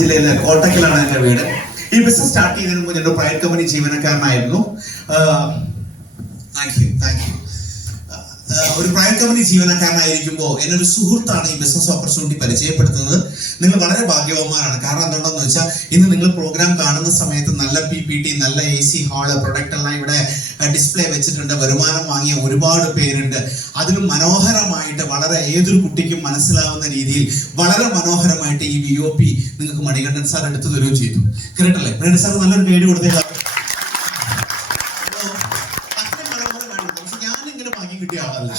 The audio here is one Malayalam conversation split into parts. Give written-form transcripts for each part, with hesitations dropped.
ജില്ലയിലെ കോട്ടക്കലാണ് എൻ്റെ വീട്. ഈ ബിസിനസ് സ്റ്റാർട്ട് ചെയ്യുന്നതിന് മുമ്പ് എൻ്റെ പ്രൈവറ്റ് കമ്പനി ജീവനക്കാരനായിരുന്നു. ഒരു പ്രൈവറ്റ് കമ്പനി ജീവനക്കാരനായിരിക്കുമ്പോൾ എന്നെ ഒരു സുഹൃത്താണ് ഈ ബിസിനസ് ഓപ്പർച്യൂണിറ്റി പരിചയപ്പെടുത്തുന്നത്. നിങ്ങൾ വളരെ ഭാഗ്യവാന്മാരാണ്. കാരണം എന്തുകൊണ്ടെന്ന് വെച്ചാൽ ഇന്ന് നിങ്ങൾ പ്രോഗ്രാം കാണുന്ന സമയത്ത് നല്ല PPT, നല്ല AC ഹാള്, പ്രൊഡക്റ്റ് എല്ലാം ഇവിടെ ഡിസ്പ്ലേ വെച്ചിട്ടുണ്ട്. വരുമാനം വാങ്ങിയ ഒരുപാട് പേരുണ്ട്. അതിലും മനോഹരമായിട്ട് വളരെ ഏതൊരു കുട്ടിക്കും മനസ്സിലാവുന്ന രീതിയിൽ വളരെ മനോഹരമായിട്ട് ഈ VOP നിങ്ങൾക്ക് മണികണ്ഠൻ സാർ എടുത്തു തരുകയും ചെയ്തു. കേട്ടല്ലേ? മണികണ്ഠൻ സാർ നല്ലൊരു പേര് കൊടുത്തേക്കാം. കിട്ടിയ ആളല്ല.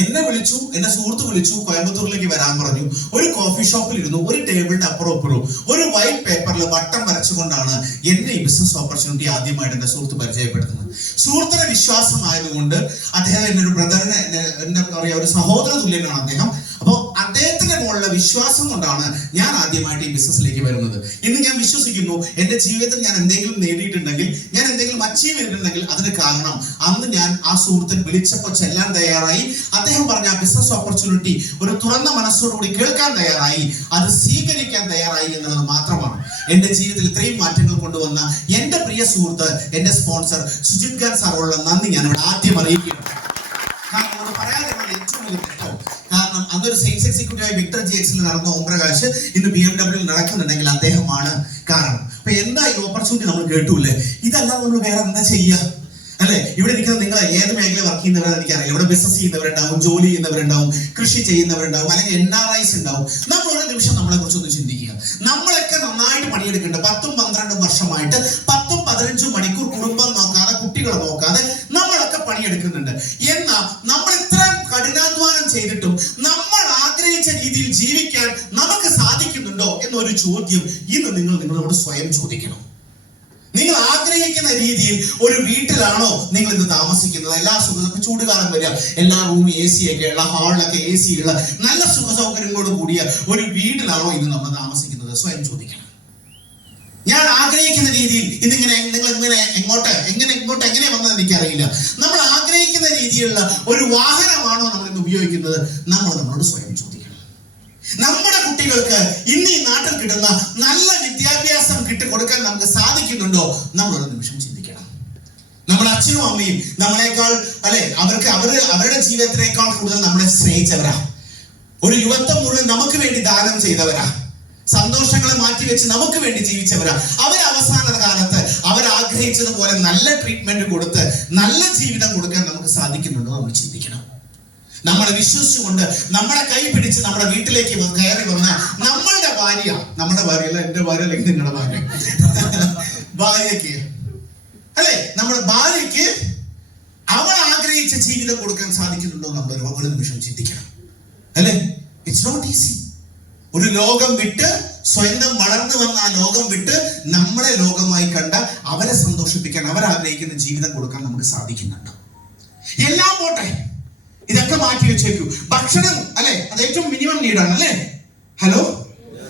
എന്നെ വിളിച്ചു, എന്റെ സുഹൃത്ത് വിളിച്ചു, കോയമ്പത്തൂരിലേക്ക് വരാൻ പറഞ്ഞു. ഒരു കോഫി ഷോപ്പിൽ ഇരുന്നു, ഒരു ടേബിളിന്റെ അപ്പുറം അപ്പുറവും ഒരു വൈറ്റ് പേപ്പറിൽ വട്ടം വരച്ചുകൊണ്ടാണ് എന്നെ ഈ ബിസിനസ് ഓപ്പർച്യൂണിറ്റി ആദ്യമായിട്ട് എന്റെ സുഹൃത്ത് പരിചയപ്പെടുത്തുന്നത്. സുഹൃത്തിന്റെ വിശ്വാസമായതുകൊണ്ട് അദ്ദേഹം എന്റെ ഒരു ബ്രദറിനെ, എന്താ പറയാ, ഒരു സഹോദര തുല്യനാണ് അദ്ദേഹം. അപ്പോൾ അദ്ദേഹത്തിന്റെ മുകളിലെ വിശ്വാസം കൊണ്ടാണ് ഞാൻ ആദ്യമായിട്ട് ഈ ബിസിനസ്സിലേക്ക് വരുന്നത്. ഇന്ന് ഞാൻ വിശ്വസിക്കുന്നു, എന്റെ ജീവിതത്തിൽ ഞാൻ എന്തെങ്കിലും നേടിയിട്ടുണ്ടെങ്കിൽ, ഞാൻ എന്തെങ്കിലും അച്ചീവ് ചെയ്തിട്ടുണ്ടെങ്കിൽ അതിന് കാരണം അന്ന് ഞാൻ ആ സുഹൃത്തിനെ വിളിച്ചപ്പോൾ ചെല്ലാൻ തയ്യാറായി. അദ്ദേഹം പറഞ്ഞ ആ ബിസിനസ് ഓപ്പർച്യൂണിറ്റി ഒരു തുറന്ന മനസ്സോടുകൂടി കേൾക്കാൻ തയ്യാറായി, അത് സ്വീകരിക്കാൻ തയ്യാറായി എന്നുള്ളത് മാത്രമാണ് എന്റെ ജീവിതത്തിൽ ഇത്രയും മാറ്റങ്ങൾ കൊണ്ടുവന്ന എന്റെ പ്രിയ സുഹൃത്ത്, എന്റെ സ്പോൺസർ സുജിത് ഖാൻ സാറുള്ള നന്ദി ഞാൻ ഇവിടെ ആദ്യം അറിയിക്കുന്നു. കാരണം പറയാതെ ഏറ്റവും വലിയ തെറ്റോ, കാരണം അന്നൊരു സെയിൽസ് എക്സിക്യൂട്ടീവായി വിക്ടർ GXൽ നടന്ന ഓംപ്രകാശ് ഇന്ന് BMW നടക്കുന്നുണ്ടെങ്കിൽ അദ്ദേഹമാണ് കാരണം. അപ്പൊ എന്താ ഈ ഓപ്പർച്യൂണിറ്റി നമ്മൾ കേട്ടൂല്ലേ? ഇതല്ലാതെ നമ്മൾ വേറെ എന്താ ചെയ്യുക അല്ലെ? ഇവിടെ ഇരിക്കുന്ന നിങ്ങൾ ഏത് മേഖല വർക്ക് ചെയ്യുന്നവരാണെന്ന് എനിക്കറിയാം. ഇവിടെ ബിസിനസ് ചെയ്യുന്നവരുണ്ടാവും, ജോലി ചെയ്യുന്നവരുണ്ടാവും, കൃഷി ചെയ്യുന്നവരുണ്ടാവും, അല്ലെങ്കിൽ NRIs ഉണ്ടാവും. നമ്മൾ ഒരു നിമിഷം നമ്മളെ കുറിച്ച് ഒന്ന് ചിന്തിക്കുക. നമ്മളൊക്കെ നന്നായിട്ട് പണിയെടുക്കുന്നുണ്ട്. 10-12 വർഷമായിട്ട് 10-15 മണിക്കൂർ കുടുംബം നോക്കാതെ, കുട്ടികളെ നോക്കാതെ നമ്മളൊക്കെ പണിയെടുക്കുന്നുണ്ട്. എന്നാൽ നമ്മൾ ഇത്ര കഠിനാധ്വാനം ചെയ്തിട്ടും നമ്മൾ ആഗ്രഹിച്ച രീതിയിൽ ജീവിക്കാൻ നമുക്ക് സാധിക്കുന്നുണ്ടോ എന്നൊരു ചോദ്യം ഇന്ന് നിങ്ങൾ നിങ്ങളോട് സ്വയം ചോദിക്കണം. നിങ്ങൾ ആഗ്രഹിക്കുന്ന രീതിയിൽ ഒരു വീട്ടിലാണോ നിങ്ങൾ ഇന്ന് താമസിക്കുന്നത്? എല്ലാ ചൂടുകാലം വരിക, എല്ലാ റൂമും AC ഒക്കെ ഉള്ള, ഹാളിലൊക്കെ AC ഉള്ള നല്ല സുഖ സൗകര്യങ്ങളോട് കൂടിയ ഒരു വീട്ടിലാണോ ഇന്ന് നമ്മൾ താമസിക്കുന്നത്? സ്വയം ചോദിക്കണം. ഞാൻ ആഗ്രഹിക്കുന്ന രീതിയിൽ ഇന്നിങ്ങനെ നിങ്ങൾ ഇങ്ങോട്ട് എങ്ങനെ വന്നത് എനിക്കറിയില്ല. നമ്മൾ ആഗ്രഹിക്കുന്ന രീതിയിലുള്ള ഒരു വാഹനമാണോ നമ്മൾ ഇന്ന് ഉപയോഗിക്കുന്നത്? നമ്മൾ നമ്മളോട് സ്വയം ചോദിക്കണം. നമ്മുടെ കുട്ടികൾക്ക് ഇന്ന് ഈ നാട്ടിൽ കിട്ടുന്ന നല്ല വിദ്യാഭ്യാസം കൊടുക്കാൻ നമുക്ക് സാധിക്കുന്നുണ്ടോ? നമ്മളൊരു നിമിഷം ചിന്തിക്കണം. നമ്മുടെ അച്ഛനും അമ്മയും നമ്മളെക്കാൾ അല്ലെ, അവരുടെ ജീവിതത്തിനേക്കാൾ കൂടുതൽ നമ്മളെ സ്നേഹിച്ചവരാ. ഒരു യുവത്വം മുഴുവൻ നമുക്ക് വേണ്ടി ദാനം ചെയ്തവരാ. സന്തോഷങ്ങളെ മാറ്റിവെച്ച് നമുക്ക് വേണ്ടി ജീവിച്ചവരാ. അവസാന കാലത്ത് അവരാഗ്രഹിച്ചതുപോലെ നല്ല ട്രീറ്റ്മെന്റ് കൊടുത്ത് നല്ല ജീവിതം കൊടുക്കാൻ നമുക്ക് സാധിക്കുന്നുണ്ടോ? നമ്മൾ ചിന്തിക്കണം. നമ്മളെ വിശ്വസിച്ചുകൊണ്ട് നമ്മളെ കൈ പിടിച്ച് നമ്മുടെ വീട്ടിലേക്ക് കയറി വന്ന നമ്മുടെ ഭാര്യയല്ല, എന്റെ ഭാര്യ അല്ലെങ്കിൽ നിങ്ങളുടെ ഭാര്യയ്ക്ക് അല്ലെ, നമ്മുടെ ഭാര്യയ്ക്ക് അവൾ ആഗ്രഹിച്ച ജീവിതം കൊടുക്കാൻ സാധിക്കുന്നുണ്ടോ? നമ്മൾ ഒരു നിമിഷം ചിന്തിക്കണം അല്ലെ. It's not easy. ഒരു ലോകം വിട്ട്, സ്വന്തം വളർന്നു വന്ന ആ ലോകം വിട്ട് നമ്മളെ ലോകമായി കണ്ട അവരെ സന്തോഷിപ്പിക്കാൻ, അവരാഗ്രഹിക്കുന്ന ജീവിതം കൊടുക്കാൻ നമുക്ക് സാധിക്കുന്നുണ്ടോ? എല്ലാം പോട്ടെ, ഇതൊക്കെ മാറ്റി വെച്ചേക്കൂ. ഭക്ഷണം അല്ലെ, അത് ഏറ്റവും മിനിമം നീഡാണ് അല്ലെ? ഹലോ,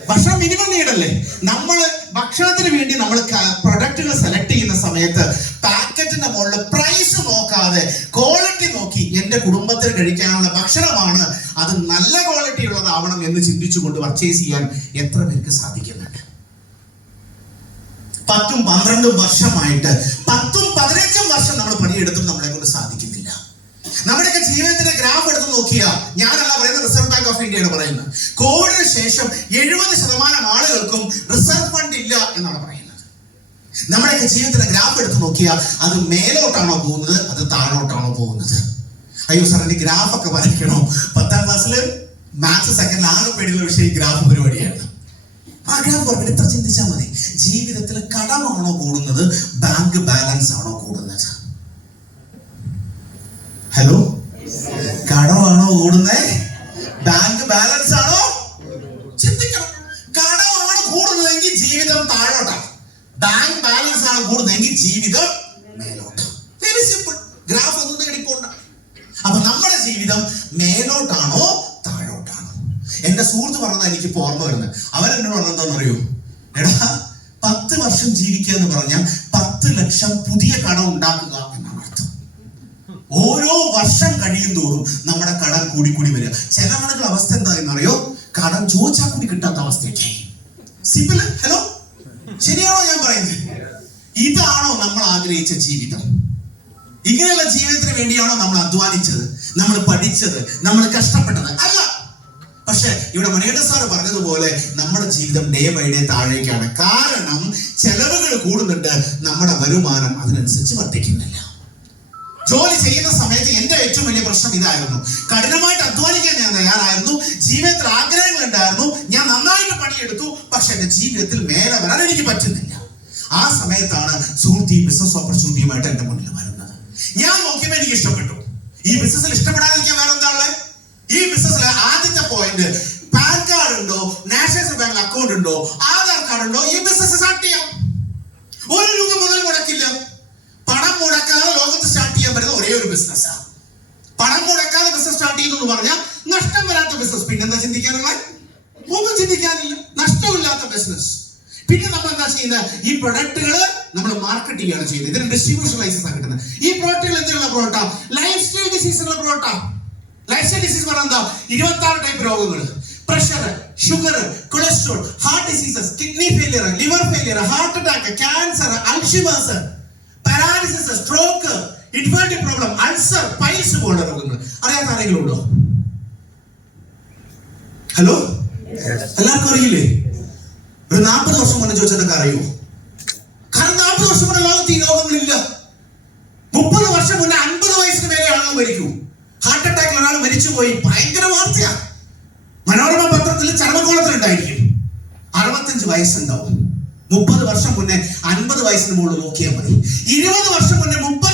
ഭക്ഷണം മിനിമം നീഡല്ലേ? നമ്മൾ ഭക്ഷണത്തിന് വേണ്ടി നമ്മൾ പ്രൊഡക്റ്റുകൾ സെലക്ട് ചെയ്യുന്ന സമയത്ത് പാക്കറ്റിന്റെ മുകളിൽ പ്രൈസ് നോക്കാതെ ക്വാളിറ്റി നോക്കി എന്റെ കുടുംബത്തിന് കഴിക്കാനുള്ള ഭക്ഷണമാണ്, അത് നല്ല ക്വാളിറ്റി ഉള്ളതാവണം എന്ന് ചിന്തിച്ചുകൊണ്ട് പർച്ചേസ് ചെയ്യാൻ എത്ര പേർക്ക് സാധിക്കുന്നുണ്ട്? 10-12 വർഷമായിട്ട് 10-15 വർഷം നമ്മൾ പണിയെടുത്തും നമ്മളെ കൊണ്ട് സാധിക്കുന്നില്ല. നമ്മുടെയൊക്കെ ജീവിതത്തിന്റെ ഗ്രാഫ് എടുത്ത് നോക്കിയാൽ, ഞാനല്ല പറയുന്നത്, റിസർവ് ബാങ്ക് ഓഫ് ഇന്ത്യയാണ് പറയുന്നത്, കോവിഡിന് ശേഷം 70% ആളുകൾക്കും റിസർവ് ഫണ്ട് ഇല്ല എന്നാണ് പറയുന്നത്. നമ്മുടെയൊക്കെ ജീവിതത്തിന്റെ ഗ്രാഫ് എടുത്ത് നോക്കിയാൽ അത് മേലോട്ടാണോ പോകുന്നത്, അത് താഴോട്ടാണോ പോകുന്നത്? അയ്യോ സാർ, എന്റെ ഗ്രാഫ് ഒക്കെ വരയ്ക്കണോ? 10ാം ക്ലാസ്സിൽ മാത്സ് സെക്കൻഡ് ആകെ പേടിയുള്ള വിഷയം ഗ്രാഫ് പരിപാടിയാണ്. ആ ഗ്രാഫ് പറഞ്ഞിട്ട് ഇത്ര ചിന്തിച്ചാൽ മതി. ജീവിതത്തിൽ കടമാണോ കൂടുന്നത്, ബാങ്ക് ബാലൻസ് ആണോ കൂടുന്നത്? ഹലോ, കടമാണോ കൂടുന്നത്, ബാങ്ക് ബാലൻസ് ആണോ? ചിന്തിക്കണം. കടമാണ് കൂടുന്നതെങ്കിൽ ജീവിതം താഴോട്ടാണ്, ബാങ്ക് ബാലൻസ് ആണ് കൂടുന്നതെങ്കിൽ ജീവിതം മേലോട്ടാണ്. Very simple. ഗ്രാഫ് ഒന്നും തേടിപ്പോണ്ട. അപ്പൊ നമ്മുടെ ജീവിതം മേലോട്ടാണോ താഴോട്ടാണോ? എന്റെ സുഹൃത്ത് പറഞ്ഞതാണ് എനിക്ക് ഓർമ്മ വരുന്നത്. അവൻ എന്നോട് പറഞ്ഞെന്താണെന്നറിയോ? എടാ, 10 വർഷം ജീവിക്കുക എന്ന് പറഞ്ഞാൽ 10 ലക്ഷം പുതിയ കടം ഉണ്ടാക്കുക എന്നാണ് അർത്ഥം. ഓരോ വർഷം കഴിയും തോറും നമ്മുടെ കടം കൂടി വരിക. ചില ആളുകളുടെ അവസ്ഥ എന്താ എന്നറിയോ? കടം ചോദിച്ചാൽ കൂടി കിട്ടാത്ത അവസ്ഥയൊക്കെ. സിമ്പിൾ. ഹലോ, ശരിയാണോ ഞാൻ പറയുന്നത്? ഇതാണോ നമ്മൾ ആഗ്രഹിച്ച ജീവിതം? ഇങ്ങനെയുള്ള ജീവിതത്തിന് വേണ്ടിയാണോ നമ്മൾ അധ്വാനിച്ചത്, നമ്മൾ പഠിച്ചത്, നമ്മൾ കഷ്ടപ്പെട്ടത്? അല്ല. പക്ഷെ ഇവിടെ മണികണ്ഠൻ സാറ് പറഞ്ഞതുപോലെ നമ്മുടെ ജീവിതം ഡേ ബൈ ഡേ താഴേക്കാണ്. കാരണം ചെലവുകൾ കൂടുന്നുണ്ട്, നമ്മുടെ വരുമാനം അതിനനുസരിച്ച് വർദ്ധിക്കുന്നില്ല. ജോലി ചെയ്യുന്ന സമയത്ത് എന്റെ ഏറ്റവും വലിയ പ്രശ്നം ഇതായിരുന്നു. കഠിനമായിട്ട് അധ്വാനിക്കാൻ ഞാൻ തയ്യാറായിരുന്നു, ജീവിതത്തിൽ ആഗ്രഹങ്ങൾ ഉണ്ടായിരുന്നു, ഞാൻ നന്നായിട്ട് പണിയെടുത്തു. പക്ഷെ എന്റെ ജീവിതത്തിൽ മേലെ വരാൻ എനിക്ക് പറ്റുന്നില്ല. ആ സമയത്താണ് സുഹൃത്ത് ഈ ബിസിനസ് ഓപ്പർച്യൂണിറ്റിയുമായിട്ട് എന്റെ മുന്നിൽ വരുന്നത്. ഞാൻ നോക്കിയപ്പോൾ എനിക്ക് ഇഷ്ടപ്പെട്ടു. ഈ ബിസിനസ്സിൽ ഇഷ്ടപ്പെടാതിരിക്കാൻ വേറെ എന്താണുള്ളത്? ഈ ബിസിനസ്സിലെ ആദ്യത്തെ പോയിന്റ്, പാൻ കാർഡ് ഉണ്ടോ, നാഷണൽ ബാങ്ക് അക്കൗണ്ട് ഉണ്ടോ, ആധാർ കാർഡ് ഉണ്ടോ, ഈ ബിസിനസ് സ്റ്റാർട്ട് ചെയ്യാം. 1 രൂപ മുതൽ മുടക്കില്ല. പണം മുടക്കാതെ ലോകത്ത് സ്റ്റാർട്ട് ചെയ്യാൻ പറ്റുന്ന ഒരേ ഒരു ബിസിനസ്സാണ്. പണം മുടക്കാതെ ബിസിനസ് സ്റ്റാർട്ട് ചെയ്യുന്നു എന്ന് പറഞ്ഞാൽ നഷ്ടം വരാത്ത ബിസിനസ്. പിന്നെന്താ ചിന്തിക്കാനുള്ള? ഒന്നും ചിന്തിക്കാനില്ല. നഷ്ടമില്ലാത്ത ബിസിനസ്. പിന്നെ നമ്മൾ എന്താ ചെയ്യുന്നത്? ഈ പ്രൊഡക്റ്റുകൾ നമ്മൾ മാർക്കറ്റ് ചെയ്യാണ് ചെയ്യുന്നത്. ഇതിന് ഡിസ്ട്രിബ്യൂഷൻ ലൈസൻസ് ആണ് കിട്ടുന്നത്. ഈ പ്രൊഡക്റ്റുകൾ എന്തിനുള്ള പ്രോഡക്റ്റാ? ലൈഫ് സ്റ്റൈൽ ഡിസീസുള്ള പ്രോഡക്റ്റാ. ലൈഫ് സ്റ്റൈൽ ഡിസീസ് പറഞ്ഞാൽ 26 ടൈപ്പ് രോഗങ്ങൾ: pressure, sugar, cholesterol, heart diseases, kidney failure, liver failure, heart attack, cancer, Alzheimer's, paralysis, stroke, infertility problem, ulcer, piles പോലുള്ള രോഗങ്ങൾ. അറിയാത്ത ആരെങ്കിലും ഉണ്ടോ? ഹലോ, എല്ലാവർക്കും അറിയില്ലേ? ഒരു 40 വർഷം മുന്നേ ചോദിച്ചതൊക്കെ അറിയുമോ? കാരണം 40 വർഷം മുന്നേ ലോകത്ത് ഈ രോഗങ്ങളില്ല. 30 വർഷം മുന്നേ 50 വയസ്സിന് മേലെ ആളുകൾ മരിക്കൂ. ഹാർട്ട് അറ്റാക്കിൽ ഒരാൾ മരിച്ചുപോയി, ഭയങ്കര വാർത്തയാ. മനോരമ പത്രത്തിൽ ചരമക്കോളത്തിലുണ്ടായിരിക്കും. 65 വയസ്സുണ്ടാവും. 30 വർഷം മുന്നേ 50 വയസ്സിന് മുകളിൽ നോക്കിയാൽ മതി. 20 വർഷം മുന്നേ 30